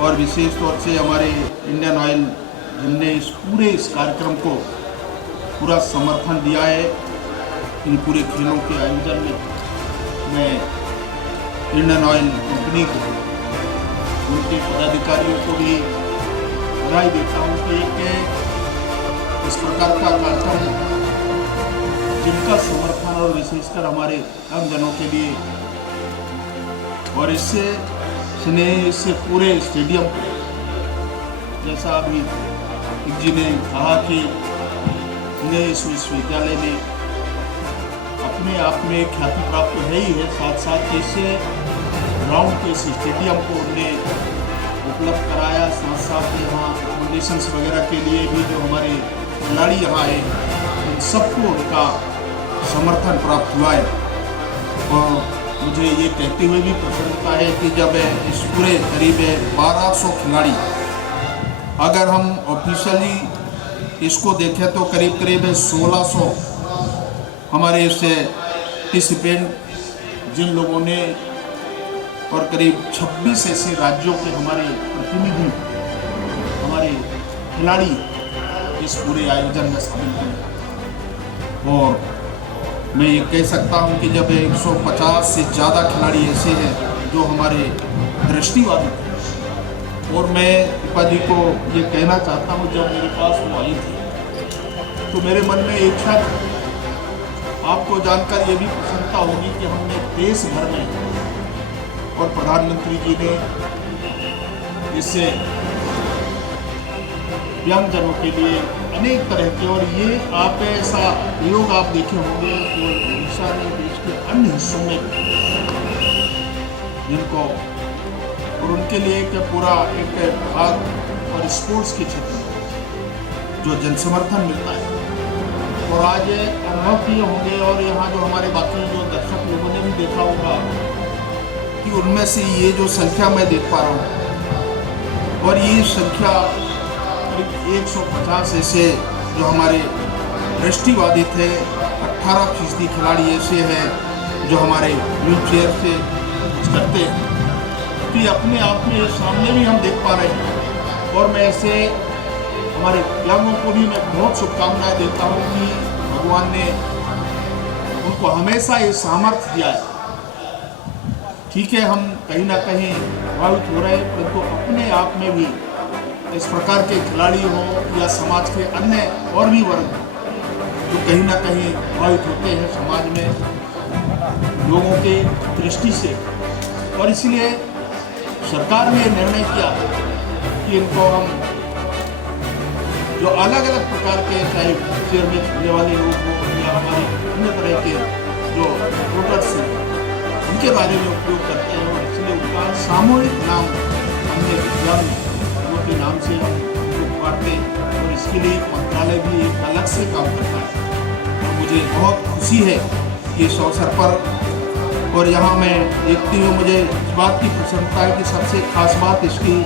और विशेष तौर से हमारे इंडियन ऑयल जिनने इस कार्यक्रम को पूरा समर्थन दिया है। इन पूरे खेलों के आयोजन में मैं इंडियन ऑयल कंपनी को, उनके पदाधिकारियों को भी बधाई देता हूँ कि इस प्रकार का कार्यक्रम जिनका समर्थन और विशेषकर हमारे आमजनों के लिए और इससे पूरे स्टेडियम को, जैसा अभी जी ने कहा कि इस विश्वविद्यालय में अपने आप में ख्याति प्राप्त तो है ही है, साथ साथ इससे ग्राउंड के इस स्टेडियम को उन्होंने उपलब्ध कराया। साथ साथ यहाँ फाउंडेशंस वगैरह के लिए भी जो हमारे खिलाड़ी यहाँ आए उन सबको उनका समर्थन प्राप्त हुआ है। और मुझे ये कहते हुए भी प्रसन्नता है कि जब इस पूरे करीब 1200 खिलाड़ी, अगर हम ऑफिशियली इसको देखें तो करीब 1600 हमारे इससे पार्टिसिपेंट जिन लोगों ने, और करीब 26 ऐसे राज्यों के हमारे प्रतिनिधि, हमारे खिलाड़ी इस पूरे आयोजन में शामिल हैं। और मैं ये कह सकता हूँ कि जब 150 से ज़्यादा खिलाड़ी ऐसे हैं जो हमारे दृष्टिवादी थे, और मैं कृपा जी को ये कहना चाहता हूँ, जब मेरे पास वो आई थी तो मेरे मन में एक शायद आपको जानकर ये भी प्रसन्नता होगी कि हमने देश भर में, और प्रधानमंत्री जी ने इससे दिव्यांगजनों के लिए अनेक तरह के, और ये आप ऐसा योग आप देखे होंगे कि उड़ीसा ने देश के अन्य हिस्सों में जिनको, और उनके लिए एक पूरा एक भाग और स्पोर्ट्स के क्षेत्र में जो जनसमर्थन मिलता है। और आज अनुभव किए होंगे, और यहाँ जो हमारे बाकी जो दर्शक लोगों ने भी देखा होगा कि उनमें से ये जो संख्या मैं देख पा रहा हूँ, और ये संख्या 150 ऐसे जो हमारे दृष्टिवादी थे, 18% खिलाड़ी ऐसे हैं जो हमारे व्हील चेयर से करते हैं, कि अपने आप में सामने भी हम देख पा रहे हैं। और मैं ऐसे हमारे दिव्यांगों को भी मैं बहुत शुभकामनाएं देता हूँ कि भगवान ने उनको हमेशा ये सामर्थ्य दिया है। ठीक है, हम कहीं ना कहीं प्रभावित हो रहे हैं, परंतु अपने आप में भी इस प्रकार के खिलाड़ी हो या समाज के अन्य और भी वर्ग जो कहीं ना कहीं प्रभावित होते हैं समाज में लोगों के दृष्टि से, और इसलिए सरकार ने निर्णय किया कि इनको हम जो अलग अलग प्रकार के, चाहे चेयर में खेलने वाले लोग हो या हमारे अन्य तरह के जो वोटर्स हैं, उनके बारे में उपयोग करते हैं। और इसलिए उनका सामूहिक नाम हमने दिव्यांग के नाम से हम बांटते हैं, और इसके लिए मंत्रालय भी एक अलग से काम करता है। और मुझे बहुत खुशी है कि इस अवसर पर, और यहाँ मैं देखती हूँ, मुझे इस बात की प्रसन्नता है कि सबसे खास बात इसकी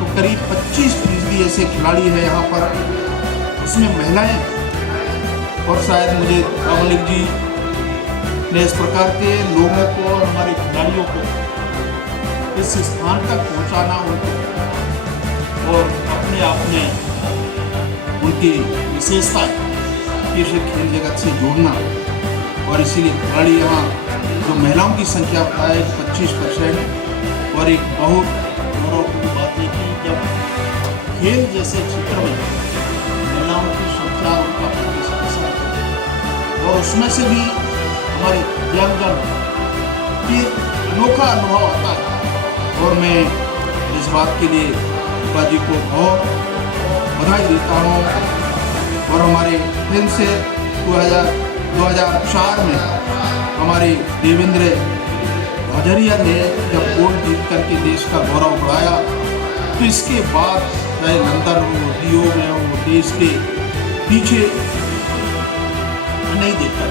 तो करीब 25% ऐसे खिलाड़ी हैं यहाँ पर, उसमें महिलाएं। और शायद मुझे रामलिंग जी ने इस प्रकार के लोगों को और हमारे खिलाड़ियों को इस स्थान तक पहुँचाना, उनको और अपने आप में उनकी विशेषता कि इसे खेल जगत से जोड़ना, और इसीलिए खिलाड़ी यहाँ जो महिलाओं की संख्या है 25%। और एक बहुत गौरवपूर्ण बात है कि जब खेल जैसे क्षेत्र में महिलाओं की संख्या, उनका प्रतिशत, और उसमें से भी हमारे दिव्यांगजन की अनोखा अनुभव आता है। और मैं इस बात के लिए कृपा जी को बहुत बधाई देता हूँ। और हमारे फिल्म से 2004 में हमारे देवेंद्र झाझरिया ने जब गोल्ड जीत करके देश का गौरव बढ़ाया, तो इसके बाद चाहे लंदन हो, रियो में हो, देश के पीछे नहीं देखकर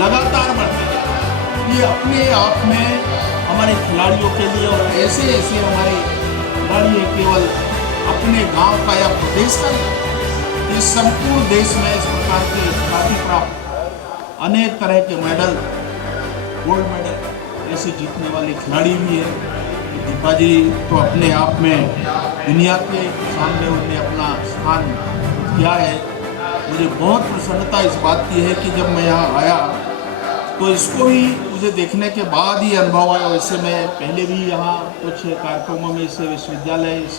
लगातार बढ़ते गए। ये अपने आप में हमारे खिलाड़ियों के लिए, और ऐसे ऐसे हमारे खिलाड़ी केवल अपने गांव का या प्रदेश का नहीं, इस संपूर्ण देश में इस प्रकार के ख्याति प्राप्त अनेक तरह के मेडल, गोल्ड मेडल ऐसे जीतने वाले खिलाड़ी भी हैं। दीपा जी तो अपने आप में दुनिया के सामने उन्होंने अपना स्थान किया है। मुझे बहुत प्रसन्नता इस बात की है कि जब मैं यहाँ आया तो इसको ही मुझे देखने के बाद ही अनुभव आया। वैसे मैं पहले भी यहाँ कुछ कार्यक्रमों में इस विश्वविद्यालय इस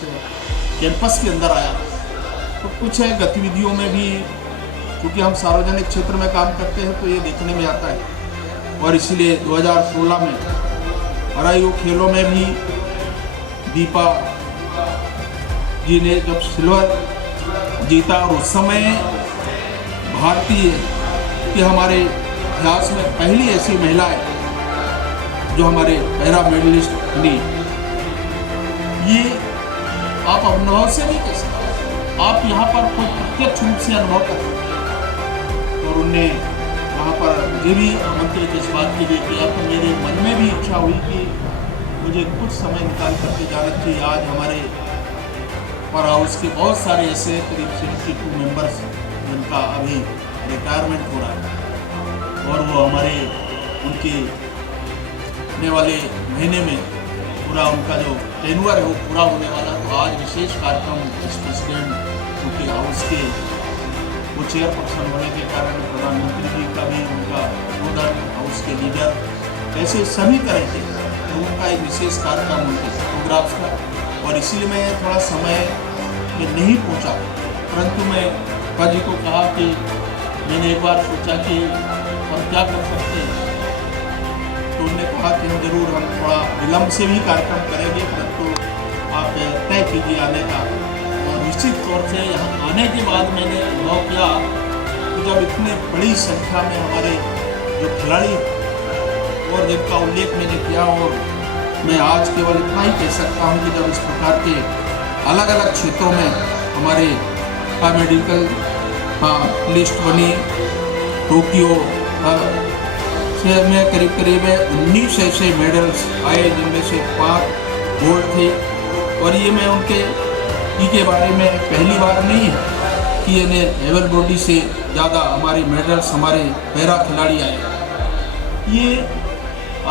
कैंपस के अंदर आया, तो कुछ गतिविधियों में भी, क्योंकि हम सार्वजनिक क्षेत्र में काम करते हैं, तो ये देखने में आता है। और इसलिए 2016 में हरायू खेलों में भी दीपा जी ने जब सिल्वर जीता, और उस समय भारतीय कि हमारे इतिहास में पहली ऐसी महिला है जो हमारे पैरा मेडलिस्ट बनी। ये आप अनुभव से नहीं कह सकते, आप यहाँ पर कोई प्रत्यक्ष रूप से अनुभव कर सकते। और उनने वहाँ पर मुझे भी आमंत्रित इस बात के लिए किया, तो मेरे मन में भी इच्छा हुई कि मुझे कुछ समय निकाल करके जाना चाहिए। आज हमारे पावर हाउस के बहुत सारे ऐसे करीब 62 मेंबर्स जिनका अभी रिटायरमेंट हो रहा है, और वो हमारे उनके आने वाले महीने में पूरा उनका जो टेन्योर है वो पूरा होने वाला। तो आज विशेष कार्यक्रम इस प्रेसिडेंट क्योंकि हाउस के वो चेयरपर्सन होने के कारण प्रधानमंत्री जी का भी उनका उधर हाउस के लीडर ऐसे सभी तरह के तो उनका एक विशेष कार्यक्रम उनके फोटोग्राफ्स का, और इसलिए मैं थोड़ा समय में नहीं पहुंचा। परंतु मैं पापा जी को कहा कि मैंने एक बार सोचा कि हम क्या कर सकते हैं, तो उन्होंने कहा कि हम जरूर हम थोड़ा विलम्ब से भी कार्यक्रम करेंगे, परंतु आप तय कीजिए आने का। और निश्चित तौर से यहाँ आने के बाद मैंने अनुभव किया कि जब इतने बड़ी संख्या में हमारे जो खिलाड़ी और जिनका उल्लेख मैंने किया, और मैं आज केवल इतना ही कह सकता हूँ कि जब इस प्रकार के अलग अलग क्षेत्रों में हमारे मेडिकल लिस्ट बनी, टोक्यो से में करीब 19 ऐसे मेडल्स आए, जिनमें से 5 गोल्ड थे। और ये मैं उनके के बारे में पहली बार नहीं है कि इन्हें एवल बॉडी से ज़्यादा हमारे मेडल्स हमारे पैरा खिलाड़ी आए। ये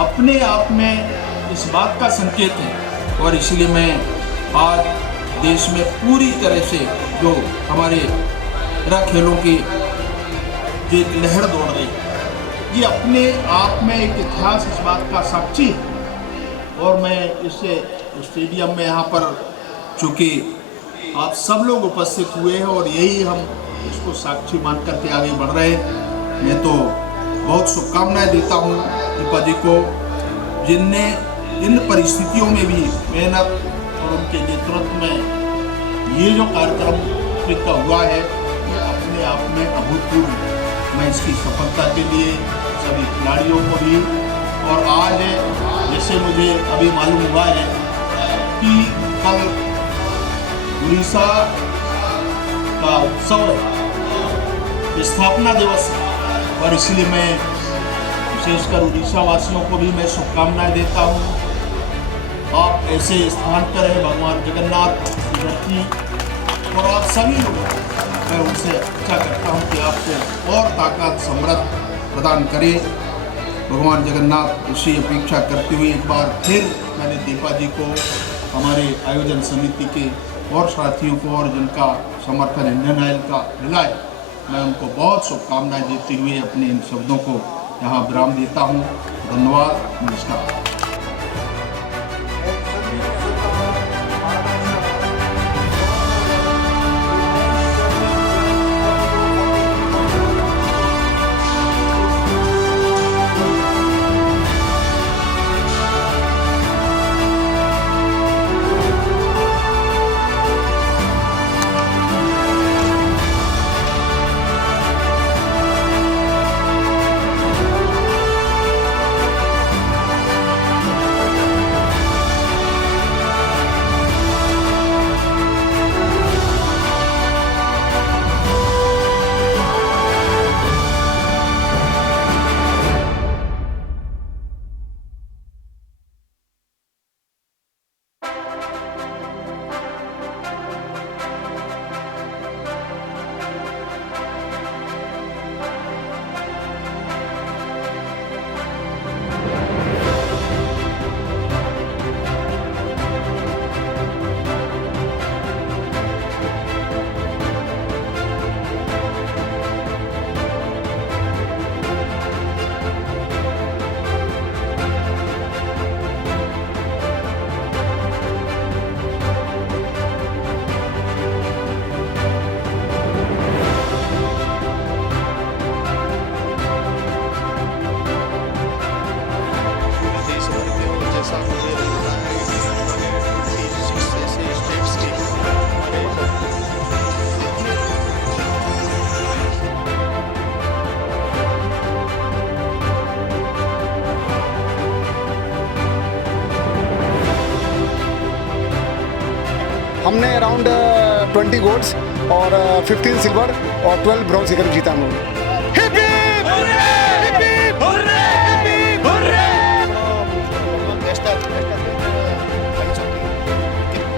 अपने आप में इस बात का संकेत है, और इसलिए मैं आज देश में पूरी तरह से जो हमारे पैरा खेलों की जो एक लहर दौड़ रही है, ये अपने आप में एक इतिहास इस बात का साक्षी है। और मैं इससे स्टेडियम में यहाँ पर चूँकि आप सब लोग उपस्थित हुए हैं और यही हम इसको साक्षी मान करके आगे बढ़ रहे हैं, मैं तो बहुत शुभकामनाएं देता हूँ दीपा जी को, जिनने इन परिस्थितियों में भी मेहनत और उनके नेतृत्व में ये जो कार्यक्रम का हुआ है, ये अपने आप में अभूतपूर्व। मैं इसकी सफलता के लिए सभी खिलाड़ियों को भी, और आज जैसे मुझे अभी मालूम हुआ है कि कल उड़ीसा का उत्सव है, स्थापना दिवस है, और इसलिए मैं विशेषकर उड़ीसा वासियों को भी मैं शुभकामनाएं देता हूँ। आप ऐसे स्थान पर हैं भगवान जगन्नाथ की धरती, और आप सभी लोगों को मैं उनसे अच्छा करता हूँ कि आपको और ताकत समृद्ध प्रदान करे भगवान जगन्नाथ। इसी अपेक्षा करते हुए एक बार फिर मैंने दीपा जी को, हमारे आयोजन समिति के और साथियों को, और जिनका समर्थन इंडियन ऑयल का मिला है, मैं उनको बहुत शुभकामनाएं देते हुए अपने इन शब्दों को यहाँ विराम देता हूँ। धन्यवाद, नमस्कार। हमने अराउंड 20 गोल्ड्स और 15 सिल्वर और 12 ब्रॉन्ज सिल्वर जीता हम लोग।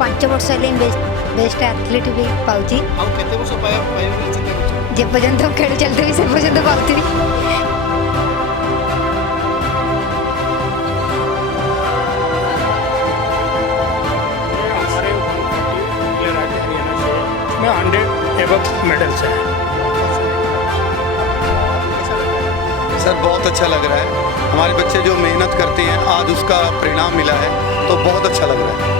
ପାଞ୍ଚ ବର୍ଷ ହେଲେ ବେଷ୍ଟ ଆଥଲେଟ୍ ବି ପାଉଛି। ଆଉ କେତେ ବର୍ଷ ପାଇବେ ଚିନ୍ତା କରୁଛନ୍ତି? ଯେ ପର୍ଯ୍ୟନ୍ତ ଖେଳ ଚାଲିଥିବି ସେ ପର୍ଯ୍ୟନ୍ତ ପାଉଥିବି। हमारे 140 प्लेयर आए थे हरियाणा से, उसमें 100 एबव मेडल्स हैं। सर बहुत अच्छा लग रहा है, हमारे बच्चे जो मेहनत करते हैं आज उसका परिणाम मिला है तो बहुत अच्छा लग रहा है।